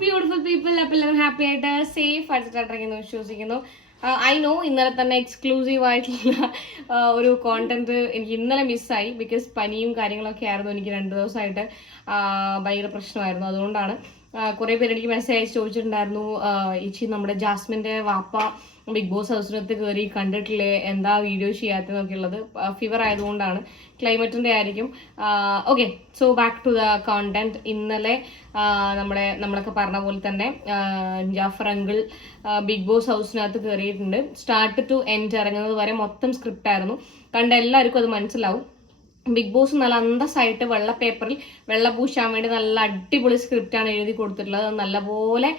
Beautiful people അപ്പം എല്ലാവരും happy ആയിട്ട് സേഫ് ആയിട്ടിരിക്കുന്നു വിശ്വസിക്കുന്നു. ഐ നോ ഇന്നലെ തന്നെ എക്സ്ക്ലൂസീവ് ആയിട്ടുള്ള ഒരു കോണ്ടന്റ് എനിക്ക് ഇന്നലെ മിസ്സായി ബിക്കോസ് പനിയും കാര്യങ്ങളൊക്കെ ആയിരുന്നു എനിക്ക് രണ്ട് ദിവസമായിട്ട് ഭയങ്കര പ്രശ്നമായിരുന്നു. അതുകൊണ്ടാണ് കുറേ പേര് എനിക്ക് മെസ്സേജ് അയച്ച് ചോദിച്ചിട്ടുണ്ടായിരുന്നു. ഈച്ചി നമ്മുടെ ജാസ്മിന്റെ വാപ്പ ബിഗ് ബോസ് ഹൗസിനകത്ത് കയറി കണ്ടിട്ടില്ലേ? എന്താ വീഡിയോ ചെയ്യാത്തതൊക്കെ ഉള്ളത്? ഫീവർ ആയതുകൊണ്ടാണ്. ക്ലൈമറ്റിന്റെ ആയിരിക്കും. Okay so back to the content ഇന്നലെ നമ്മളെ നമ്മളൊക്കെ പറഞ്ഞ പോലെ തന്നെ ജാഫർ അങ്കിൾ ബിഗ് ബോസ് ഹൗസിനകത്ത് കയറിയിട്ടുണ്ട് സ്റ്റാർട്ട് ടു എൻഡ് ഇറങ്ങുന്നത് വരെ മൊത്തം സ്ക്രിപ്റ്റ് ആയിരുന്നു. കണ്ട എല്ലാവർക്കും അത് മനസ്സിലാവും. ബിഗ് ബോസ് നല്ല അന്തസ്സായിട്ട് വെള്ള പേപ്പറിൽ വെള്ള പൂശാൻ വേണ്ടി നല്ല അടിപൊളി സ്ക്രിപ്റ്റാണ് എഴുതി കൊടുത്തിട്ടുള്ളത്. നല്ലപോലെ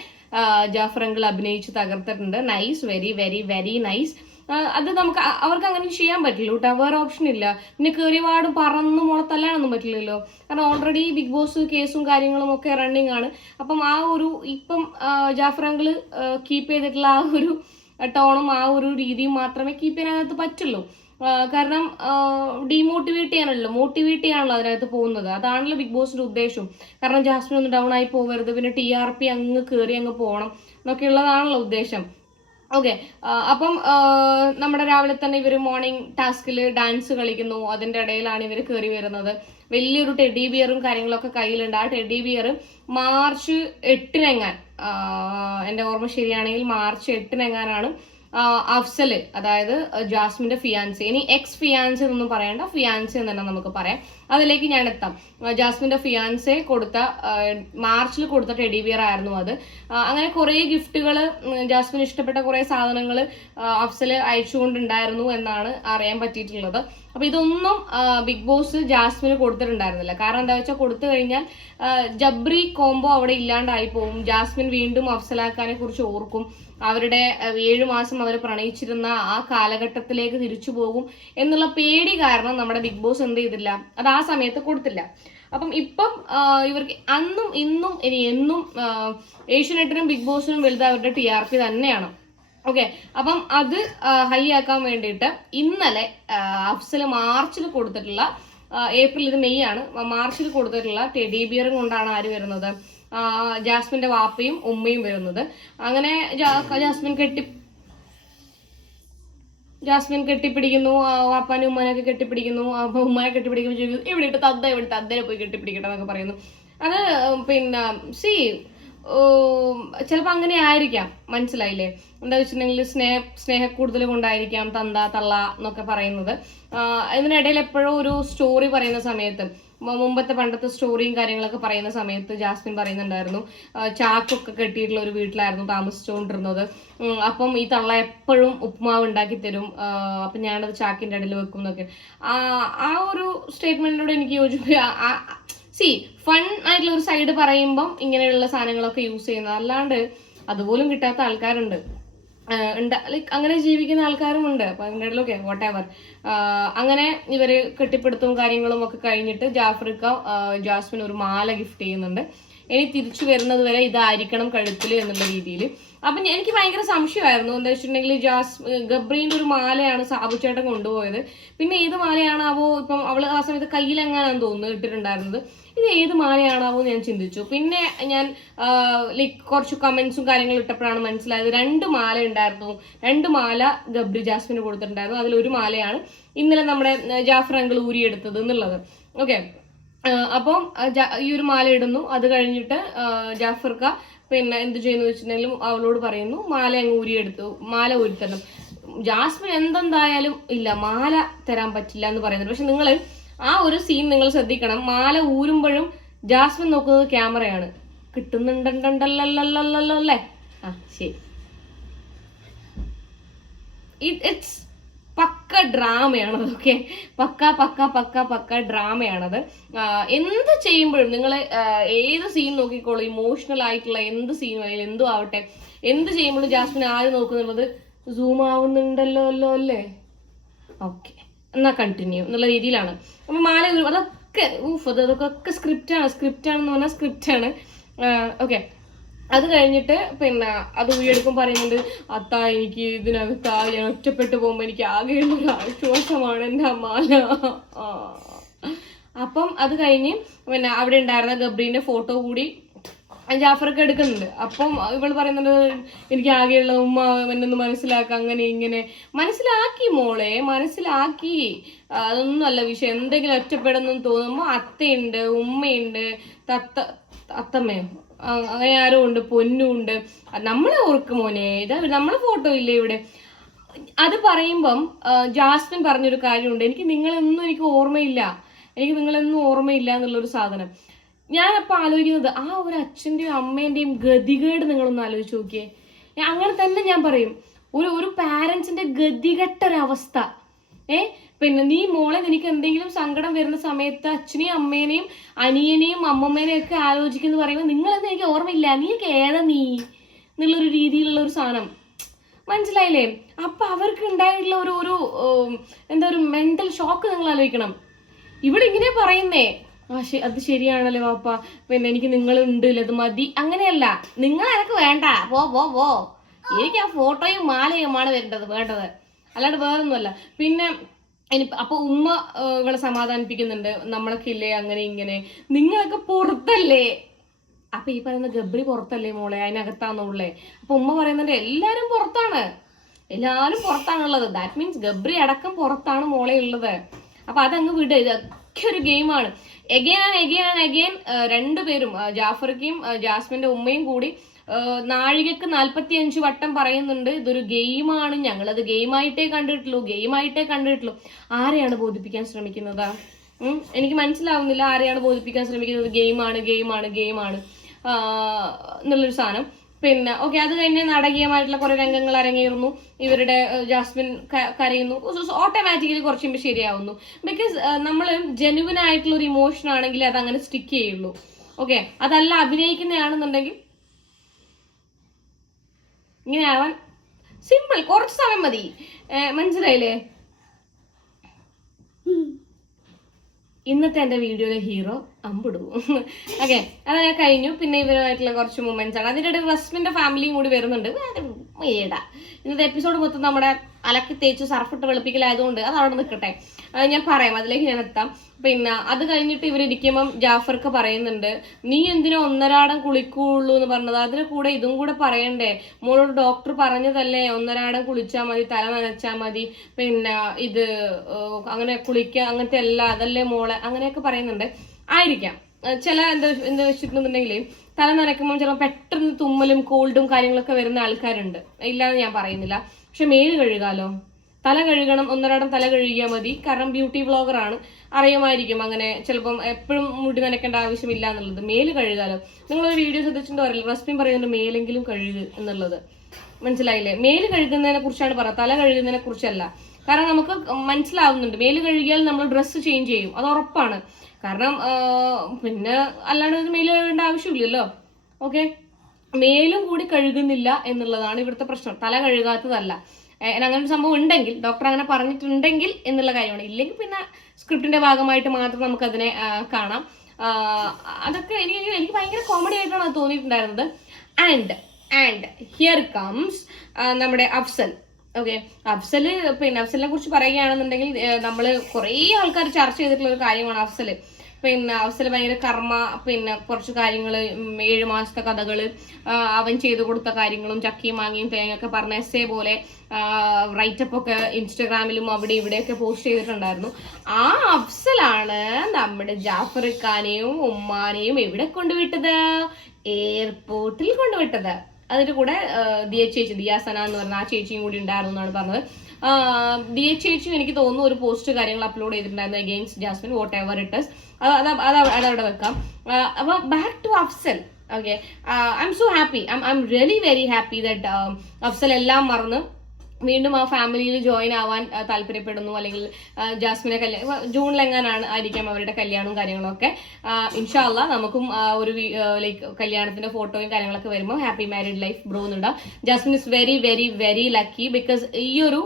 ജാഫർ അങ്കിൾ അഭിനയിച്ച് തകർത്തിട്ടുണ്ട്. Nice very very very nice അത് നമുക്ക് അവർക്ക് അങ്ങനെ ചെയ്യാൻ പറ്റില്ല കേട്ടോ വേറെ ഓപ്ഷൻ ഇല്ല. പിന്നെ കയറിപാട് പറന്ന് മുളത്തല്ലാനൊന്നും പറ്റില്ലല്ലോ. കാരണം ഓൾറെഡി ബിഗ് ബോസ് കേസും കാര്യങ്ങളും ഒക്കെ റണ്ണിങ് ആണ്. അപ്പം ആ ഒരു ഇപ്പം ജാഫർ അങ്കിൾ കീപ്പ് ചെയ്തിട്ടുള്ള ആ ഒരു ടോണും ആ ഒരു രീതിയും മാത്രമേ കീപ്പ് ചെയ്യാനകത്ത് പറ്റുള്ളൂ. കാരണം ഡീമോട്ടിവേറ്റ് ചെയ്യാനല്ലോ മോട്ടിവേറ്റ് ചെയ്യാണല്ലോ അതിനകത്ത് പോകുന്നത്. അതാണല്ലോ ബിഗ് ബോസിന്റെ ഉദ്ദേശം. കാരണം ജാസ്മിൻ ഒന്ന് ഡൗൺ ആയി പോകരുത് പിന്നെ ടി ആർ പി അങ്ങ് കയറി അങ്ങ് പോകണം എന്നൊക്കെയുള്ളതാണല്ലോ ഉദ്ദേശം. ഓക്കെ അപ്പം നമ്മുടെ രാവിലെ തന്നെ ഇവർ മോർണിംഗ് ടാസ്കിൽ ഡാൻസ് കളിക്കുന്നു. അതിന്റെ ഇടയിലാണ് ഇവർ കയറി വരുന്നത്. വലിയൊരു ടെഡി ബിയറും കാര്യങ്ങളൊക്കെ കയ്യിലുണ്ട്. ആ ടെഡി ബിയർ മാർച്ച് എട്ടിനെങ്ങാൻ എന്റെ ഓർമ്മ ശരിയാണെങ്കിൽ മാർച്ച് എട്ടിനെങ്ങാനാണ് അഫ്സൽ അതായത് ജാസ്മിന്റെ ഫിയാൻസി ഇനി എക്സ് ഫിയാൻസി എന്നൊന്നും പറയണ്ട. ഫിയാൻസി എന്ന് തന്നെ നമുക്ക് പറയാം. അതിലേക്ക് ഞാൻ എത്താം. ജാസ്മിന്റെ ഫിയാൻസെ കൊടുത്ത മാർച്ചിൽ കൊടുത്ത ടെഡി ബിയർ ആയിരുന്നു അത്. അങ്ങനെ കുറേ ഗിഫ്റ്റുകൾ ജാസ്മിൻ ഇഷ്ടപ്പെട്ട കുറേ സാധനങ്ങൾ അഫ്സൽ അയച്ചുകൊണ്ടുണ്ടായിരുന്നു എന്നാണ് അറിയാൻ പറ്റിയിട്ടുള്ളത്. അപ്പോൾ ഇതൊന്നും ബിഗ് ബോസ് ജാസ്മിന് കൊടുത്തിട്ടുണ്ടായിരുന്നില്ല. കാരണം എന്താ വെച്ചാൽ കൊടുത്തു കഴിഞ്ഞാൽ ജബ്രി കോംബോ അവിടെ ഇല്ലാണ്ടായി പോകും ജാസ്മിൻ വീണ്ടും അഫ്സലാക്കാനെ കുറിച്ച് ഓർക്കും. അവരുടെ ഏഴു മാസം അവർ പ്രണയിച്ചിരുന്ന ആ കാലഘട്ടത്തിലേക്ക് തിരിച്ചു പോകും എന്നുള്ള പേടി കാരണം നമ്മുടെ ബിഗ് ബോസ് എന്ത് ചെയ്തില്ല. അത് ആ സമയത്ത് കൊടുത്തില്ല. അപ്പം ഇപ്പം ഇവർക്ക് അന്നും ഇന്നും ഇനി എന്നും ഏഷ്യനെറ്റിനും ബിഗ് ബോസിനും വലുത് അവരുടെ ടി ആർ പി തന്നെയാണ്. ഓക്കെ? അപ്പം അത് ഹൈ ആക്കാൻ വേണ്ടിയിട്ട് ഇന്നലെ അഫ്സൽ മാർച്ചിൽ കൊടുത്തിട്ടുള്ള ഏപ്രിൽ ഇത് മെയ് ആണ് മാർച്ചിൽ കൊടുത്തിട്ടുള്ള ടെഡി ബിയറും കൊണ്ടാണ് ആര് വരുന്നത്? ജാസ്മിന്റെ വാപ്പയും ഉമ്മയും വരുന്നത്. അങ്ങനെ ജാസ്മിൻ കെട്ടി ജാസ്മിൻ കെട്ടിപ്പിടിക്കുന്നു വാപ്പാനും ഉമ്മാനൊക്കെ കെട്ടിപ്പിടിക്കുന്നു ഉമ്മാനെ കെട്ടിപ്പിടിക്കുമ്പോൾ ചോദിക്കുന്നു ഇവിടെ ഇട്ട് തദ്ദ ഇവിടെ തദ്ദനെ പോയി കെട്ടിപ്പിടിക്കട്ടെ എന്നൊക്കെ പറയുന്നു. അത് പിന്നെ സി ചിലപ്പോൾ അങ്ങനെ ആയിരിക്കാം. മനസ്സിലായില്ലേ? എന്താ വെച്ചിട്ടുണ്ടെങ്കിൽ സ്നേഹ സ്നേഹ കൂടുതൽ കൊണ്ടായിരിക്കാം തന്ത തള്ള എന്നൊക്കെ പറയുന്നത്. ഇതിനിടയിൽ എപ്പോഴും ഒരു സ്റ്റോറി പറയുന്ന സമയത്ത് മുമ്പത്തെ പണ്ടത്തെ സ്റ്റോറിയും കാര്യങ്ങളൊക്കെ പറയുന്ന സമയത്ത് ജാസ്മിൻ പറയുന്നുണ്ടായിരുന്നു ചാക്കൊക്കെ കെട്ടിയിട്ടുള്ള ഒരു വീട്ടിലായിരുന്നു താമസിച്ചുകൊണ്ടിരുന്നത്. അപ്പം ഈ തള്ള എപ്പോഴും ഉപ്പുമാവ് ഉണ്ടാക്കി തരും അപ്പം ഞാനത് ചാക്കിന്റെ അടിയിൽ വെക്കും എന്നൊക്കെ. ആ ആ ഒരു സ്റ്റേറ്റ്മെന്റിനോട് എനിക്ക് യോജിപ്പ് സി ഫൺ ആയിട്ടുള്ള ഒരു സൈഡ് പറയുമ്പം ഇങ്ങനെയുള്ള സാധനങ്ങളൊക്കെ യൂസ് ചെയ്യുന്നത്. അല്ലാണ്ട് അതുപോലും കിട്ടാത്ത ആൾക്കാരുണ്ട്. ലൈക്ക് അങ്ങനെ ജീവിക്കുന്ന ആൾക്കാരും ഉണ്ട്. അപ്പൊ അതിന്റെ ഇടയിലൊക്കെ വാട്ട് എവർ അങ്ങനെ ഇവർ കെട്ടിപ്പിടുത്തവും കാര്യങ്ങളും ഒക്കെ കഴിഞ്ഞിട്ട് ജാഫ്രിക്ക ജാസ്മിൻ ഒരു മാല ഗിഫ്റ്റ് ചെയ്യുന്നുണ്ട്. ഇനി തിരിച്ചു വരുന്നത് വരെ ഇതായിരിക്കണം കഴുത്തിൽ എന്നുള്ള രീതിയിൽ അപ്പൊ എനിക്ക് ഭയങ്കര സംശയമായിരുന്നു. എന്താ വെച്ചിട്ടുണ്ടെങ്കിൽ ജാസ് ഗബ്രീന്റെ ഒരു മാലയാണ് സാബു ചേട്ടൻ കൊണ്ടുപോയത്. പിന്നെ ഏത് മാലയാണാവോ ഇപ്പം അവൾ ആ സമയത്ത് കയ്യിലെങ്ങാനാന്ന് തോന്നുന്നു ഇട്ടിട്ടുണ്ടായിരുന്നത്. ഇത് ഏത് മാലയാണാവോ ഞാൻ ചിന്തിച്ചു. പിന്നെ ഞാൻ ലൈക്ക് കുറച്ച് കമന്റ്സും കാര്യങ്ങളും ഇട്ടപ്പോഴാണ് മനസ്സിലായത് രണ്ട് മാല ഉണ്ടായിരുന്നു. രണ്ട് മാല ഗബ്രി ജാസ്മിന് കൊടുത്തിട്ടുണ്ടായിരുന്നു. അതിലൊരു മാലയാണ് ഇന്നലെ നമ്മുടെ ജാഫർ അങ്കിൾ ഊരിയെടുത്തത് എന്നുള്ളത്. ഓക്കെ അപ്പം ഈ ഒരു മാല ഇടുന്നു. അത് കഴിഞ്ഞിട്ട് ജാഫർക്ക പിന്നെ എന്ത് ചെയ്യുന്നു വെച്ചിട്ടുണ്ടെങ്കിലും അവളോട് പറയുന്നു മാല അങ്ങ് ഊരിയെടുത്തു. മാല ഊരിത്തരണം. ജാസ്മിൻ എന്തെന്തായാലും ഇല്ല മാല തരാൻ പറ്റില്ല എന്ന് പറയുന്നുണ്ട്. പക്ഷെ നിങ്ങൾ ആ ഒരു സീൻ നിങ്ങൾ ശ്രദ്ധിക്കണം. മാല ഊരുമ്പോഴും ജാസ്മിൻ നോക്കുന്നത് ക്യാമറയാണ്. കിട്ടുന്നുണ്ടല്ലോ അല്ലേ ആ ശരി. ഇറ്റ്സ് പക്ക ഡ്രാമയാണത് ഓക്കെ പക്ക പക്ക പക്ക പക്ക ഡ്രാമയാണത്. എന്ത് ചെയ്യുമ്പോഴും നിങ്ങൾ ഏത് സീൻ നോക്കിക്കോളൂ ഇമോഷണൽ ആയിട്ടുള്ള എന്ത് സീൻ ആയാലും എന്തും ആവട്ടെ. എന്ത് ചെയ്യുമ്പോഴും ജാസ്മിൻ ആര് നോക്കുന്നുള്ളത്? സൂം ആവുന്നുണ്ടല്ലോ അല്ലോ അല്ലേ? ഓക്കെ എന്നാ കണ്ടിന്യൂ എന്നുള്ള രീതിയിലാണ്. അപ്പൊ മാല അതൊക്കെ ഊഫ് അത് അതൊക്കെ സ്ക്രിപ്റ്റ് ആണ്. സ്ക്രിപ്റ്റ് ആണെന്ന് പറഞ്ഞാൽ സ്ക്രിപ്റ്റ് ആണ്. ഓക്കെ അത് കഴിഞ്ഞിട്ട് പിന്നെ അത് ഉയർക്കും പറയുന്നുണ്ട് അത്താ എനിക്ക് ഇതിനകത്ത് ഞാൻ ഒറ്റപ്പെട്ടു പോകുമ്പോൾ എനിക്ക് ആകെയുള്ള ഒരു ആശ്വാസമാണ് എന്റെ അമ്മാല മാല. അപ്പം അത് കഴിഞ്ഞ് പിന്നെ അവിടെ ഉണ്ടായിരുന്ന ഗബ്രീന്റെ ഫോട്ടോ കൂടി ജാഫറൊക്കെ എടുക്കുന്നുണ്ട്. അപ്പം ഇവൾ പറയുന്നുണ്ട് എനിക്ക് ആകെയുള്ള ഉമ്മ എന്നൊന്ന് മനസ്സിലാക്കുക അങ്ങനെ ഇങ്ങനെ. മനസ്സിലാക്കി മോളെ മനസ്സിലാക്കി. അതൊന്നുമല്ല വിഷയം. എന്തെങ്കിലും ഒറ്റപ്പെടുന്നു തോന്നുമ്പോൾ അത്തയുണ്ട് ഉമ്മയുണ്ട് തത്ത അത്തമ്മയോ അങ്ങനെ ആരും ഉണ്ട് പൊന്നും ഉണ്ട്. നമ്മളെ ഓർക്കും മോനെ ഇതാ നമ്മളെ ഫോട്ടോ ഇല്ലേ ഇവിടെ? അത് പറയുമ്പം ജാസ്മിൻ പറഞ്ഞൊരു കാര്യമുണ്ട്. എനിക്ക് നിങ്ങളൊന്നും എനിക്ക് ഓർമ്മയില്ല. എനിക്ക് നിങ്ങളൊന്നും ഓർമ്മയില്ല എന്നുള്ളൊരു സാധനം. ഞാനപ്പോൾ ആലോചിക്കുന്നത് ആ ഒരു അച്ഛന്റെയും അമ്മേന്റെയും ഗതികേട് നിങ്ങളൊന്ന് ആലോചിച്ച് നോക്കിയേ. അങ്ങനെ തന്നെ ഞാൻ പറയും ഒരു ഒരു പാരൻസിന്റെ ഗതികെട്ട ഒരവസ്ഥ ഏ പിന്നെ നീ മോളെ നിനക്ക് എന്തെങ്കിലും സങ്കടം വരുന്ന സമയത്ത് അച്ഛനെയും അമ്മേനെയും അനിയനെയും അമ്മമ്മേനെയും ഒക്കെ ആലോചിക്കുന്നു പറയുമ്പോൾ നിങ്ങളെന്ന് എനിക്ക് ഓർമ്മയില്ല? നീയൊക്കെ ഏതാ നീ? എന്നുള്ളൊരു രീതിയിലുള്ള ഒരു സാധനം. മനസ്സിലായില്ലേ? അപ്പൊ അവർക്ക് ഉണ്ടായിട്ടുള്ള ഒരു ഒരു എന്താ ഒരു മെന്റൽ ഷോക്ക് നിങ്ങൾ ആലോചിക്കണം. ഇവിടെ ഇങ്ങനെ പറയുന്നേ. ആ അത് ശരിയാണല്ലേ പാപ്പ പിന്നെ എനിക്ക് നിങ്ങൾ ഉണ്ട് അത് മതി. അങ്ങനെയല്ല. നിങ്ങൾ എനക്ക് വേണ്ട. പോ പോ പോ. എനിക്ക് ആ ഫോട്ടോയും മാലയുമാണ് വരേണ്ടത് വേണ്ടത്. അല്ലാണ്ട് വേറൊന്നുമല്ല. പിന്നെ അപ്പൊ ഉമ്മ ഇവളെ സമാധാനിപ്പിക്കുന്നുണ്ട്. നമ്മളൊക്കെ ഇല്ലേ അങ്ങനെ ഇങ്ങനെ. നിങ്ങളൊക്കെ പുറത്തല്ലേ? അപ്പൊ ഈ പറയുന്ന ഗബ്രി പുറത്തല്ലേ മോളെ? അതിനകത്താന്നുള്ളേ അപ്പൊ ഉമ്മ പറയുന്നുണ്ട് എല്ലാരും പുറത്താണ്. എല്ലാരും പുറത്താണുള്ളത്. ദാറ്റ് മീൻസ് ഗബ്രി അടക്കം പുറത്താണ് മോളെ ഉള്ളത്. അപ്പൊ അതങ്ങ് വിട്. ഇതൊക്കെ ഒരു ഗെയിമാണ്. Again and again and again രണ്ടുപേരും ജാഫർക്കും ജാസ്മിന്റെ ഉമ്മയും കൂടി നാഴികക്ക് നാൽപ്പത്തി അഞ്ച് വട്ടം പറയുന്നുണ്ട് ഇതൊരു ഗെയിമാണ്. ഞങ്ങളത് ഗെയിമായിട്ടേ കണ്ടിട്ടുള്ളൂ ഗെയിമായിട്ടേ കണ്ടിട്ടുള്ളൂ. ആരെയാണ് ബോധിപ്പിക്കാൻ ശ്രമിക്കുന്നത്? എനിക്ക് മനസ്സിലാവുന്നില്ല ആരെയാണ് ബോധിപ്പിക്കാൻ ശ്രമിക്കുന്നത്? ഗെയിമാണ് ഗെയിമാണ് ഗെയിമാണ് എന്നുള്ളൊരു സാധനം. പിന്നെ ഓക്കെ അത് കഴിഞ്ഞ് നാടകീയമായിട്ടുള്ള കുറെ രംഗങ്ങൾ അരങ്ങേറുന്നു. ഇവരുടെ ജാസ്മിൻ കരയുന്നു. ഓട്ടോമാറ്റിക്കലി കുറച്ച് ശരിയാവുന്നു. ബിക്കോസ് നമ്മൾ ജെനുവിൻ ആയിട്ടുള്ള ഒരു ഇമോഷൻ ആണെങ്കിൽ അത് അങ്ങനെ സ്റ്റിക്ക് ചെയ്യുള്ളൂ. ഓക്കെ അതല്ല അഭിനയിക്കുന്നതാണെന്നുണ്ടെങ്കിൽ ഇങ്ങനെ ആവാൻ സിമ്പിൾ കുറച്ച് സമയം മതി. മനസ്സിലായില്ലേ? ഇന്നത്തെ എന്റെ വീഡിയോയിലെ ഹീറോ അമ്പിടു ഓക്കെ ഞാൻ കഴിഞ്ഞു. പിന്നെ ഇവരുമായിട്ടുള്ള കുറച്ച് മൂമെന്റ്സ് ആണ്. അതിന്റെ ഇടയിൽ റസ്മിന്റെ ഫാമിലിയും കൂടി വരുന്നുണ്ട്. ഏടാ. ഇന്നത്തെ എപ്പിസോഡ് മൊത്തം നമ്മുടെ അലക്കി തേച്ച് സർഫിട്ട് വെളുപ്പിക്കലായതുകൊണ്ട് അത് അവിടെ നിൽക്കട്ടെ. ഞാൻ പറയാം അതിലേക്ക് ഞാൻ എത്താം. പിന്നെ അത് കഴിഞ്ഞിട്ട് ഇവരിരിക്കുമ്പം ജാഫർക്ക് പറയുന്നുണ്ട് നീ എന്തിനാ ഒന്നരാടം കുളിക്കുള്ളൂ എന്ന് പറഞ്ഞത്? അതിന് കൂടെ ഇതും കൂടെ പറയണ്ടേ? മോളോട് ഡോക്ടർ പറഞ്ഞതല്ലേ ഒന്നരാടം കുളിച്ചാൽ മതി തല നനച്ചാൽ മതി പിന്നെ ഇത് അങ്ങനെ കുളിക്കുക അങ്ങനത്തെ അല്ല അതല്ലേ മോളെ? അങ്ങനെയൊക്കെ പറയുന്നുണ്ട്. ആയിരിക്കാം. ചില എന്താ എന്താ വെച്ചിട്ടുണ്ടെന്നുണ്ടെങ്കിൽ തല നനയ്ക്കുമ്പോൾ ചിലപ്പോൾ പെട്ടെന്ന് തുമ്മലും കോൾഡും കാര്യങ്ങളൊക്കെ വരുന്ന ആൾക്കാരുണ്ട്. ഇല്ലാന്ന് ഞാൻ പറയുന്നില്ല. പക്ഷെ മേൽ കഴുകാലോ? തല കഴുകണം ഒന്നരാടം തല കഴുകിയാൽ മതി. കാരണം ബ്യൂട്ടി വ്ളോഗറാണ് അറിയുമായിരിക്കും അങ്ങനെ ചിലപ്പം എപ്പോഴും മുടി നനയ്ക്കേണ്ട ആവശ്യമില്ല എന്നുള്ളത്. മേൽ കഴുകാലോ? നിങ്ങളൊരു വീഡിയോ ശ്രദ്ധിച്ചിട്ടുണ്ടോ പറയില്ല റസ്മിൻ പറയുന്നുണ്ട് മേലെങ്കിലും കഴുകുക എന്നുള്ളത്. മനസ്സിലായില്ലേ? മേൽ കഴുകുന്നതിനെ കുറിച്ചാണ് പറയുക. തല കഴുകുന്നതിനെ കുറിച്ചല്ല. കാരണം നമുക്ക് മനസ്സിലാവുന്നുണ്ട്. മേൽ കഴുകിയാൽ നമ്മൾ ഡ്രസ്സ് ചേഞ്ച് ചെയ്യും. അത് ഉറപ്പാണ്. കാരണം പിന്നെ അല്ലാണ്ട് മേൽ കഴുകേണ്ട ആവശ്യമില്ലല്ലോ. ഓക്കെ മേലും കൂടി കഴുകുന്നില്ല എന്നുള്ളതാണ് ഇവിടുത്തെ പ്രശ്നം. തല കഴുകാത്തതല്ല. അങ്ങനെ ഒരു സംഭവം ഉണ്ടെങ്കിൽ ഡോക്ടർ അങ്ങനെ പറഞ്ഞിട്ടുണ്ടെങ്കിൽ എന്നുള്ള കാര്യമാണ്. ഇല്ലെങ്കിൽ പിന്നെ സ്ക്രിപ്റ്റിന്റെ ഭാഗമായിട്ട് മാത്രം നമുക്കതിനെ കാണാം. അതൊക്കെ എനിക്ക് എനിക്ക് ഭയങ്കര കോമഡി ആയിട്ടാണ് അത് തോന്നിയിട്ടുണ്ടായിരുന്നത്. ആൻഡ് ആൻഡ് ഹിയർ കംസ് നമ്മുടെ അഫ്സൽ. ഓക്കെ അഫ്സൽ പിന്നെ അഫ്സലിനെ കുറിച്ച് പറയുകയാണെന്നുണ്ടെങ്കിൽ നമ്മൾ കുറേ ആൾക്കാർ ചർച്ച ചെയ്തിട്ടുള്ള ഒരു കാര്യമാണ് അഫ്സൽ. പിന്നെ അവസരം ഭയങ്കര കർമ്മ പിന്നെ കുറച്ച് കാര്യങ്ങൾ ഏഴ് മാസത്തെ കഥകൾ അവൻ ചെയ്തു കൊടുത്ത കാര്യങ്ങളും ചക്കിയും മാങ്ങിയും തേങ്ങയൊക്കെ പറഞ്ഞ എസ് എ പോലെ റൈറ്റപ്പ് ഒക്കെ ഇൻസ്റ്റഗ്രാമിലും അവിടെ ഇവിടെയൊക്കെ പോസ്റ്റ് ചെയ്തിട്ടുണ്ടായിരുന്നു. ആ അഫ്സലാണ് നമ്മുടെ ജാഫർ ഖാനെയും ഉമ്മാനെയും എവിടെ കൊണ്ടുവിട്ടത്? എയർപോർട്ടിൽ കൊണ്ടുവിട്ടത്. അതിന്റെ കൂടെ ദിയ ചേച്ചി ദിയാസന എന്ന് പറഞ്ഞ ആ ചേച്ചിയും കൂടി ഉണ്ടായിരുന്നു എന്നാണ് പറഞ്ഞത്. ആ, എച്ച് എച്ച് എനിക്ക് തോന്നുന്നു ഒരു പോസ്റ്റ് കാര്യങ്ങൾ അപ്ലോഡ് ചെയ്തിട്ടുണ്ടായിരുന്നു against Jasmin whatever it അത് അത് അത് അവിടെ വെക്കാം. അപ്പൊ back to Afsal. Okay I'm so happy I'm really very happy that Afsal എല്ലാം മറന്ന് വീണ്ടും ആ ഫാമിലിയിൽ ജോയിൻ ആവാൻ താല്പര്യപ്പെടുന്നു. അല്ലെങ്കിൽ ജാസ്മിനെ കല്യാണം ജൂണിലെങ്ങാനാണ് ആയിരിക്കാം അവരുടെ കല്യാണവും കാര്യങ്ങളൊക്കെ. ഇൻഷാല്ല നമുക്കും ഒരു ലൈക്ക് കല്യാണത്തിന്റെ ഫോട്ടോയും കാര്യങ്ങളൊക്കെ വരുമ്പോൾ happy married life bro എന്നുണ്ടാവും Jasmin is very very very lucky because ഈ ഒരു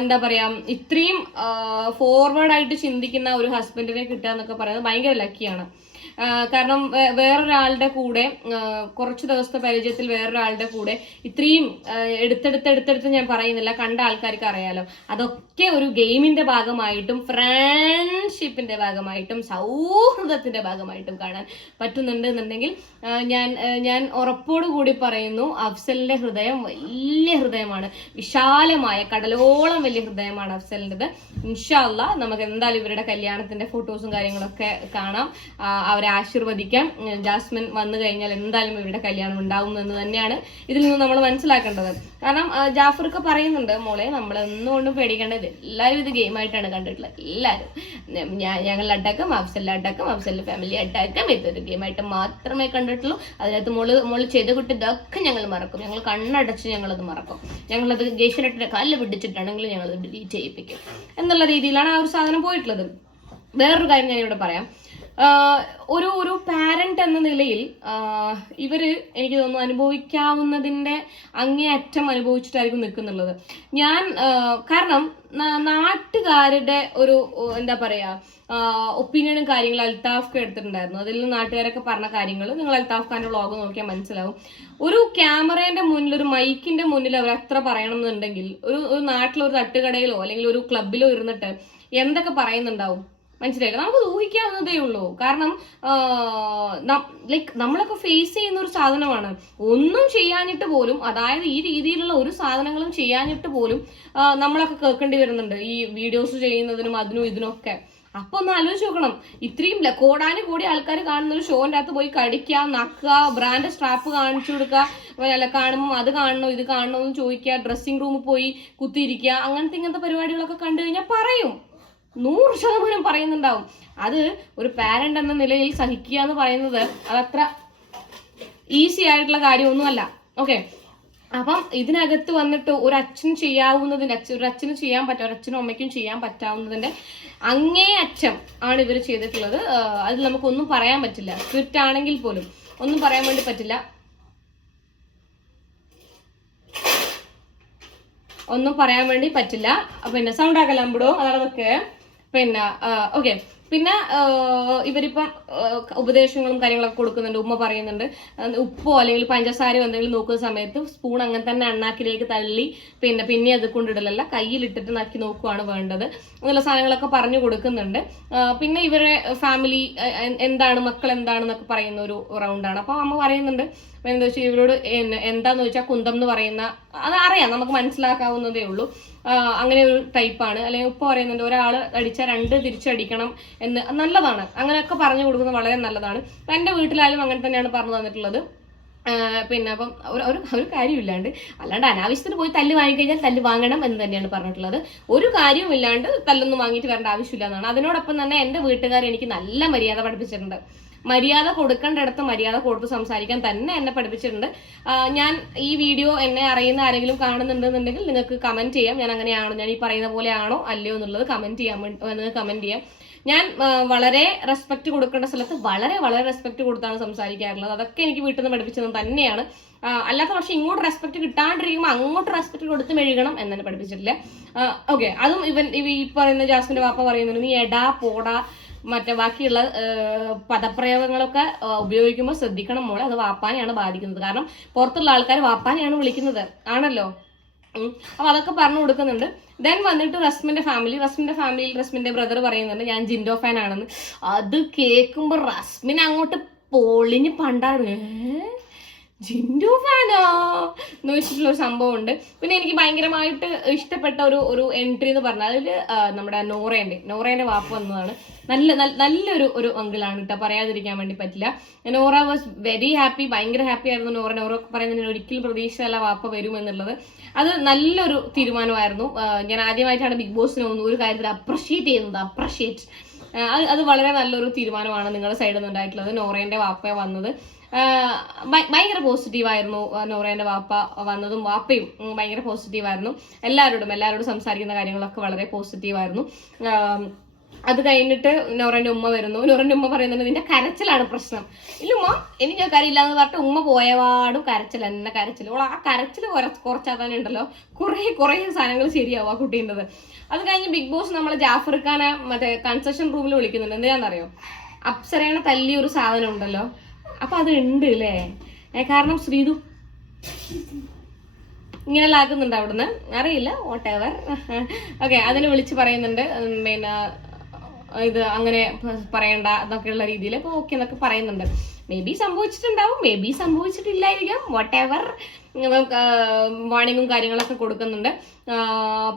എന്താ പറയാ ഇത്രയും ഫോർവേഡ് ആയിട്ട് ചിന്തിക്കുന്ന ഒരു ഹസ്ബൻഡിനെ കിട്ടുക എന്നൊക്കെ പറയുന്നത് ഭയങ്കര ലക്കിയാണ് കാരണം വേറൊരാളുടെ കൂടെ കുറച്ച് ദിവസത്തെ പരിചയത്തിൽ വേറൊരാളുടെ കൂടെ ഇത്രയും എടുത്തെടുത്ത് എടുത്തെടുത്ത് ഞാൻ പറയുന്നില്ല കണ്ട ആൾക്കാർക്ക് അറിയാലോ. അതൊക്കെ ഒരു ഗെയിമിന്റെ ഭാഗമായിട്ടും ഫ്രണ്ട്ഷിപ്പിന്റെ ഭാഗമായിട്ടും സൗഹൃദത്തിന്റെ ഭാഗമായിട്ടും കാണാൻ പറ്റുന്നുണ്ട് എന്നുണ്ടെങ്കിൽ ഞാൻ ഞാൻ കൂടി പറയുന്നു അഫ്സലിന്റെ ഹൃദയം വലിയ ഹൃദയമാണ്. വിശാലമായ കടലോളം വലിയ ഹൃദയമാണ് അഫ്സലിന്റെത് ഇൻഷാല്ല നമുക്ക് എന്തായാലും ഇവരുടെ കല്യാണത്തിന്റെ ഫോട്ടോസും കാര്യങ്ങളൊക്കെ കാണാം. ആ, അവരെ ആശീർവദിക്കാം ജാസ്മിൻ വന്നു കഴിഞ്ഞാൽ എന്തായാലും ഇവരുടെ കല്യാണം ഉണ്ടാവും എന്ന് തന്നെയാണ് ഇതിൽ നിന്ന് നമ്മൾ മനസ്സിലാക്കേണ്ടത്. കാരണം ആ, ജാഫർക്ക് പറയുന്നുണ്ട് മോളെ നമ്മൾ എന്തുകൊണ്ടും പേടിക്കേണ്ടത് എല്ലാവരും ഇത് ഗെയിം ആയിട്ടാണ് കണ്ടിട്ടുള്ളത്. എല്ലാവരും. ഞാൻ ഞങ്ങൾ അടക്കം അഫ്സലിൽ അടക്കം അഫ്സലിന്റെ ഫാമിലി അടക്കം ഇതൊരു ഗെയിമായിട്ട് മാത്രമേ കണ്ടിട്ടുള്ളൂ. അതിനകത്ത് മോൾ മോൾ ചെയ്ത കുട്ടി ഇതൊക്കെ ഞങ്ങൾ മറക്കും. ഞങ്ങൾ കണ്ണടച്ച് ഞങ്ങളത് മറക്കും. ഞങ്ങളത് ജയ്ഷനട്ടിന്റെ കല്ല് പിടിച്ചിട്ടാണെങ്കിൽ ഞങ്ങളത് ഡിലീറ്റ് ചെയ്യിപ്പിക്കും. എന്നുള്ള രീതിയിലാണ് ആ ഒരു സാധനം പോയിട്ടുള്ളത്. വേറൊരു കാര്യം ഞാൻ ഇവിടെ പറയാം. ഒരു ഒരു പാരന്റ് എന്ന നിലയിൽ ഇവർ എനിക്ക് തോന്നുന്നു അനുഭവിക്കാവുന്നതിന്റെ അങ്ങേയറ്റം അനുഭവിച്ചിട്ടായിരിക്കും നിൽക്കുന്നുള്ളത്. ഞാൻ കാരണം നാട്ടുകാരുടെ ഒരു എന്താ പറയാ ഒപ്പീനിയനും കാര്യങ്ങൾ അൽത്താഫ് എടുത്തിട്ടുണ്ടായിരുന്നു. അതിൽ നാട്ടുകാരൊക്കെ പറഞ്ഞ കാര്യങ്ങൾ നിങ്ങൾ അൽത്താഫ് ഖാന്റെ വ്ളോഗ് നോക്കിയാൽ മനസ്സിലാവും. ഒരു ക്യാമറേന്റെ മുന്നിൽ ഒരു മൈക്കിന്റെ മുന്നിൽ അവർ അത്ര പറയണം എന്നുണ്ടെങ്കിൽ ഒരു ഒരു നാട്ടിലൊരു തട്ടുകടയിലോ അല്ലെങ്കിൽ ഒരു ക്ലബിലോ ഇരുന്നിട്ട് എന്തൊക്കെ പറയുന്നുണ്ടാവും? മനസ്സിലായില്ല നമുക്ക് ഊഹിക്കാവുന്നതേ ഉള്ളൂ. കാരണം ലൈക്ക് നമ്മളൊക്കെ ഫേസ് ചെയ്യുന്ന ഒരു സാധനമാണ്. ഒന്നും ചെയ്യാനിട്ട് പോലും അതായത് ഈ രീതിയിലുള്ള ഒരു സാധനങ്ങളും ചെയ്യാനിട്ട് പോലും നമ്മളൊക്കെ കേൾക്കേണ്ടി വരുന്നുണ്ട്. ഈ വീഡിയോസ് ചെയ്യുന്നതിനും അതിനും ഇതിനൊക്കെ. അപ്പൊ ഒന്ന് ആലോചിച്ച് നോക്കണം. ഇത്രയും കോടാനു കൂടി ആൾക്കാർ കാണുന്ന ഒരു ഷോന്റെ അകത്ത് പോയി കടിക്കുക നക്കുക ബ്രാൻഡ് സ്ട്രാപ്പ് കാണിച്ചു കൊടുക്കുക അല്ല കാണുമ്പോൾ അത് കാണണോ ഇത് കാണണോ എന്ന് ചോദിക്കുക ഡ്രസ്സിംഗ് റൂമിൽ പോയി കുത്തിയിരിക്കുക അങ്ങനത്തെ ഇങ്ങനത്തെ പരിപാടികളൊക്കെ കണ്ടു കഴിഞ്ഞാൽ പറയും. നൂറ് ശതമാനം പറയുന്നുണ്ടാവും. അത് ഒരു പാരന്റ് എന്ന നിലയിൽ സഹിക്കുക എന്ന് പറയുന്നത് അതത്ര ഈസി ആയിട്ടുള്ള കാര്യമൊന്നുമല്ല. ഓക്കെ അപ്പം ഇതിനകത്ത് വന്നിട്ട് ഒരു അച്ഛൻ ചെയ്യാവുന്നതിന് അച്ഛൻ ഒരു അച്ഛന് ചെയ്യാൻ പറ്റും ഒരു അച്ഛനും അമ്മയ്ക്കും ചെയ്യാൻ പറ്റാവുന്നതിന്റെ അങ്ങേ അറ്റം ആണ് ഇവർ ചെയ്തിട്ടുള്ളത്. അതിൽ നമുക്കൊന്നും പറയാൻ പറ്റില്ല. സ്ക്രിപ്റ്റ് ആണെങ്കിൽ പോലും ഒന്നും പറയാൻ വേണ്ടി പറ്റില്ല. ഒന്നും പറയാൻ വേണ്ടി പറ്റില്ല. പിന്നെ സൗണ്ട് ആക്കല്ല അമ്പിടോ അതാണ് അതൊക്കെ പിന്നെ ഓക്കെ പിന്നെ ഇവരിപ്പം ഉപദേശങ്ങളും കാര്യങ്ങളൊക്കെ കൊടുക്കുന്നുണ്ട്. ഉമ്മ പറയുന്നുണ്ട് ഉപ്പോ അല്ലെങ്കിൽ പഞ്ചസാരയോ എന്തെങ്കിലും നോക്കുന്ന സമയത്ത് സ്പൂൺ അങ്ങനെ തന്നെ അണ്ണാക്കിലേക്ക് തള്ളി പിന്നെ പിന്നെ അത് കൊണ്ടിടലല്ല കയ്യിലിട്ടിട്ട് നക്കി നോക്കുവാണ് വേണ്ടത്. എന്നുള്ള സാധനങ്ങളൊക്കെ പറഞ്ഞു കൊടുക്കുന്നുണ്ട്. പിന്നെ ഇവരെ ഫാമിലി എന്താണ് മക്കൾ എന്താണെന്നൊക്കെ പറയുന്ന ഒരു റൗണ്ടാണ് അപ്പോൾ അമ്മ പറയുന്നുണ്ട് എന്താ വെച്ചാൽ ഇവരോട് എന്താന്ന് വെച്ചാൽ കുന്തം എന്ന് പറയുന്ന അത് അറിയാം നമുക്ക് മനസ്സിലാക്കാവുന്നതേ ഉള്ളൂ. അങ്ങനെ ഒരു ടൈപ്പാണ് അല്ലെങ്കിൽ ഇപ്പോൾ പറയുന്നുണ്ട് ഒരാൾ അടിച്ചാൽ രണ്ട് തിരിച്ചടിക്കണം എന്ന്. നല്ലതാണ്. അങ്ങനെയൊക്കെ പറഞ്ഞു കൊടുക്കുന്നത് വളരെ നല്ലതാണ്. എന്റെ വീട്ടിലായാലും അങ്ങനെ തന്നെയാണ് പറഞ്ഞു തന്നിട്ടുള്ളത്. പിന്നെ അപ്പം ഒരു ഒരു ഒരു കാര്യമില്ലാണ്ട് അല്ലാണ്ട് അനാവശ്യത്തിന് പോയി തല്ല് വാങ്ങിക്കഴിഞ്ഞാൽ തല്ല് വാങ്ങണം എന്ന് തന്നെയാണ് പറഞ്ഞിട്ടുള്ളത്. ഒരു കാര്യവും ഇല്ലാണ്ട് തല്ലൊന്നും വാങ്ങിയിട്ട് വരേണ്ട ആവശ്യമില്ല എന്നാണ്. അതിനോടൊപ്പം തന്നെ എന്റെ വീട്ടുകാർ എനിക്ക് നല്ല മര്യാദ പഠിപ്പിച്ചിട്ടുണ്ട്. മര്യാദ കൊടുക്കേണ്ടിടത്ത് മര്യാദ കൊടുത്ത് സംസാരിക്കാൻ തന്നെ എന്നെ പഠിപ്പിച്ചിട്ടുണ്ട്. ഞാൻ ഈ വീഡിയോ എന്നെ അറിയുന്ന ആരെങ്കിലും കാണുന്നുണ്ടെന്നുണ്ടെങ്കിൽ നിങ്ങൾക്ക് കമന്റ് ചെയ്യാം. ഞാൻ അങ്ങനെയാണോ? ഞാൻ ഈ പറയുന്ന പോലെയാണോ? അല്ലയോ എന്നുള്ളത് കമന്റ് ചെയ്യാൻ വേണ്ടി കമന്റ് ചെയ്യാം. ഞാൻ വളരെ റെസ്പെക്ട് കൊടുക്കേണ്ട സ്ഥലത്ത് വളരെ വളരെ റെസ്പെക്ട് കൊടുത്താണ് സംസാരിക്കാറുള്ളത്. അതൊക്കെ എനിക്ക് വീട്ടിൽ നിന്ന് പഠിപ്പിച്ചത് തന്നെയാണ്. അല്ലാത്ത പക്ഷെ ഇങ്ങോട്ട് റെസ്പെക്ട് കിട്ടാണ്ടിരിക്കുമ്പോൾ അങ്ങോട്ട് റെസ്പെക്ട് കൊടുത്ത് മെഴുകണം എന്നെ പഠിപ്പിച്ചിട്ടില്ല. ഓക്കെ അതും ഇവൻ ഈ പറയുന്ന ജാസ്മിന്റെ വാപ്പ പറയുന്നുണ്ട് നീ എടാ പോടാ മറ്റേ ബാക്കിയുള്ള പദപ്രയോഗങ്ങളൊക്കെ ഉപയോഗിക്കുമ്പോൾ ശ്രദ്ധിക്കണം മോളെ. അത് വാപ്പാനെയാണ് ബാധിക്കുന്നത്. കാരണം പുറത്തുള്ള ആൾക്കാർ വാപ്പാനെയാണ് വിളിക്കുന്നത്. ആണല്ലോ. അപ്പൊ അതൊക്കെ പറഞ്ഞു കൊടുക്കുന്നുണ്ട്. ദെൻ വന്നിട്ട് റസ്മിന്റെ ഫാമിലി റസ്മിന്റെ ഫാമിലിയിൽ റസ്മിന്റെ ബ്രദർ പറയുന്നുണ്ട് ഞാൻ ജിൻഡോ ഫാൻ ആണെന്ന്. അത് കേൾക്കുമ്പോൾ റസ്മിൻ അങ്ങോട്ട് പൊളിഞ്ഞ് പണ്ടാണ് ജിൻഡോ ഫാനോ? എന്ന് വെച്ചിട്ടുള്ള ഒരു സംഭവം ഉണ്ട് പിന്നെ എനിക്ക് ഭയങ്കരമായിട്ട് ഇഷ്ടപ്പെട്ട ഒരു ഒരു എൻട്രി എന്ന് പറഞ്ഞാൽ അതിൽ നമ്മുടെ നോറേന്റെ നോറേന്റെ വാപ്പ് വന്നതാണ്. നല്ല നല്ല- നല്ലൊരു ഒരു അങ്കിളാണ് കേട്ടോ. പറയാതിരിക്കാൻ വേണ്ടി പറ്റില്ല. നോറ വാസ് വെരി ഹാപ്പി ഭയങ്കര ഹാപ്പി ആയിരുന്നു നോറ നോറ പറയുന്നതിന് ഒരിക്കലും പ്രതീക്ഷയല്ല വാപ്പ വരും എന്നുള്ളത്. അത് നല്ലൊരു തീരുമാനമായിരുന്നു. ഞാൻ ആദ്യമായിട്ടാണ് ബിഗ് ബോസിനെ ഒന്ന് ഒരു കാര്യത്തിൽ അപ്രിഷിയേറ്റ് ചെയ്യുന്നത് അപ്രിഷിയേറ്റ് അത് വളരെ നല്ലൊരു തീരുമാനമാണ് നിങ്ങളുടെ സൈഡിൽ നിന്ന് ഉണ്ടായിട്ടുള്ളത് നോറേന്റെ വാപ്പ വന്നത്. ഭയങ്കര പോസിറ്റീവായിരുന്നു നോറേന്റെ വാപ്പ വന്നതും വാപ്പയും ഭയങ്കര പോസിറ്റീവായിരുന്നു എല്ലാവരോടും എല്ലാവരോടും സംസാരിക്കുന്ന കാര്യങ്ങളൊക്കെ വളരെ പോസിറ്റീവായിരുന്നു അത് കഴിഞ്ഞിട്ട് നോറന്റെ ഉമ്മ വരുന്നു. നോറന്റെ ഉമ്മ പറയുന്നുണ്ട് നിന്റെ കരച്ചിലാണ് പ്രശ്നം. ഇല്ല ഉമ്മ ഇനി ഞാൻ കരയില്ല എന്ന് പറഞ്ഞിട്ട് ഉമ്മ പോയപാടും കരച്ചിൽ എന്നെ കരച്ചിൽ. ഓൾ ആ കരച്ചിൽ കുറച്ചാൽ ഉണ്ടല്ലോ. കുറേ കുറേ സാധനങ്ങൾ ശരിയാവും ആ കുട്ടീന്റെത്. അത് കഴിഞ്ഞ് ബിഗ് ബോസ് നമ്മൾ ജാഫർ ഖാനെ മറ്റേ കൺസെഷൻ റൂമിൽ വിളിക്കുന്നുണ്ട്. എന്തിനാണെന്നറിയോ അപ്സരേനെ തല്ലിയ ഒരു സാധനം ഉണ്ടല്ലോ. അപ്പൊ അത് ഉണ്ട് അല്ലേ കാരണം ശ്രീതു ഇങ്ങനെ ലാക്കുന്നുണ്ട് അവിടുന്ന്. അറിയില്ല വോട്ട് എവർ ഓക്കെ അതിന് വിളിച്ച് പറയുന്നുണ്ട്. പിന്നെ ഇത് അങ്ങനെ പറയണ്ട എന്നൊക്കെയുള്ള രീതിയിൽ. അപ്പോൾ ഓക്കെ എന്നൊക്കെ പറയുന്നുണ്ട്. മേ ബി സംഭവിച്ചിട്ടുണ്ടാവും. മേ ബി സംഭവിച്ചിട്ടില്ലായിരിക്കാം. വാട്ട് എവർ വാണിങ്ങും കാര്യങ്ങളൊക്കെ കൊടുക്കുന്നുണ്ട്.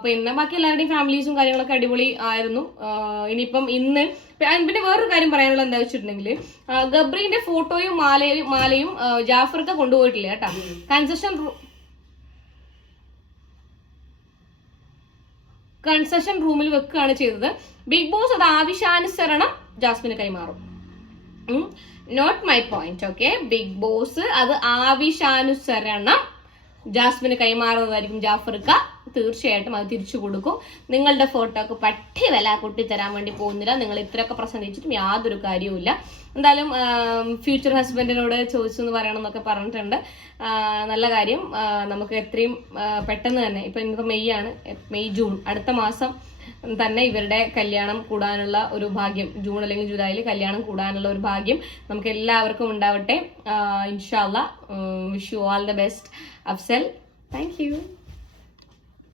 പിന്നെ ബാക്കി എല്ലാവരുടെയും ഫാമിലീസും കാര്യങ്ങളൊക്കെ അടിപൊളി ആയിരുന്നു. ഇനിയിപ്പം ഇന്ന് പിന്നെ വേറൊരു കാര്യം പറയാനുള്ള എന്താ വെച്ചിട്ടുണ്ടെങ്കിൽ ഗബ്രീന്റെ ഫോട്ടോയും മാലയും മാലയും ജാഫർക്ക് കൊണ്ടുപോയിട്ടില്ല കേട്ടോ? കൺസെഷൻ കൺസെഷൻ റൂമിൽ വെക്കുകയാണ് ചെയ്തത്. ബിഗ് ബോസ് അത് ആവശ്യാനുസരണം ജാസ്മിന് കൈമാറും. Not my point okay Bigg Boss അത് ആവശ്യാനുസരണം ജാസ്മിന് കൈമാറുന്നതായിരിക്കും ജാഫർക്ക. തീർച്ചയായിട്ടും അത് തിരിച്ചു കൊടുക്കും. നിങ്ങളുടെ ഫോട്ടോക്ക് പട്ടി വില കൂട്ടി തരാൻ വേണ്ടി പോകുന്നില്ല. നിങ്ങൾ ഇത്രയൊക്കെ പ്രസംഗിച്ചിട്ടും യാതൊരു കാര്യവുമില്ല എന്തായാലും ഫ്യൂച്ചർ ഹസ്ബൻഡിനോട് ചോദിച്ചു എന്ന് പറയണം എന്നൊക്കെ പറഞ്ഞിട്ടുണ്ട്. നല്ല കാര്യം. നമുക്ക് എത്രയും പെട്ടെന്ന് തന്നെ. ഇപ്പൊ ഇന്നിപ്പോൾ മെയ് ആണ്. May June. അടുത്ത മാസം തന്നെ ഇവരുടെ കല്യാണം കൂടാനുള്ള ഒരു ഭാഗ്യം. ജൂൺ അല്ലെങ്കിൽ ജൂലൈയിൽ കല്യാണം കൂടാനുള്ള ഒരു ഭാഗ്യം നമുക്ക് എല്ലാവർക്കും ഉണ്ടാവട്ടെ. ഇൻഷാല്ല wish you all the best Afsal thank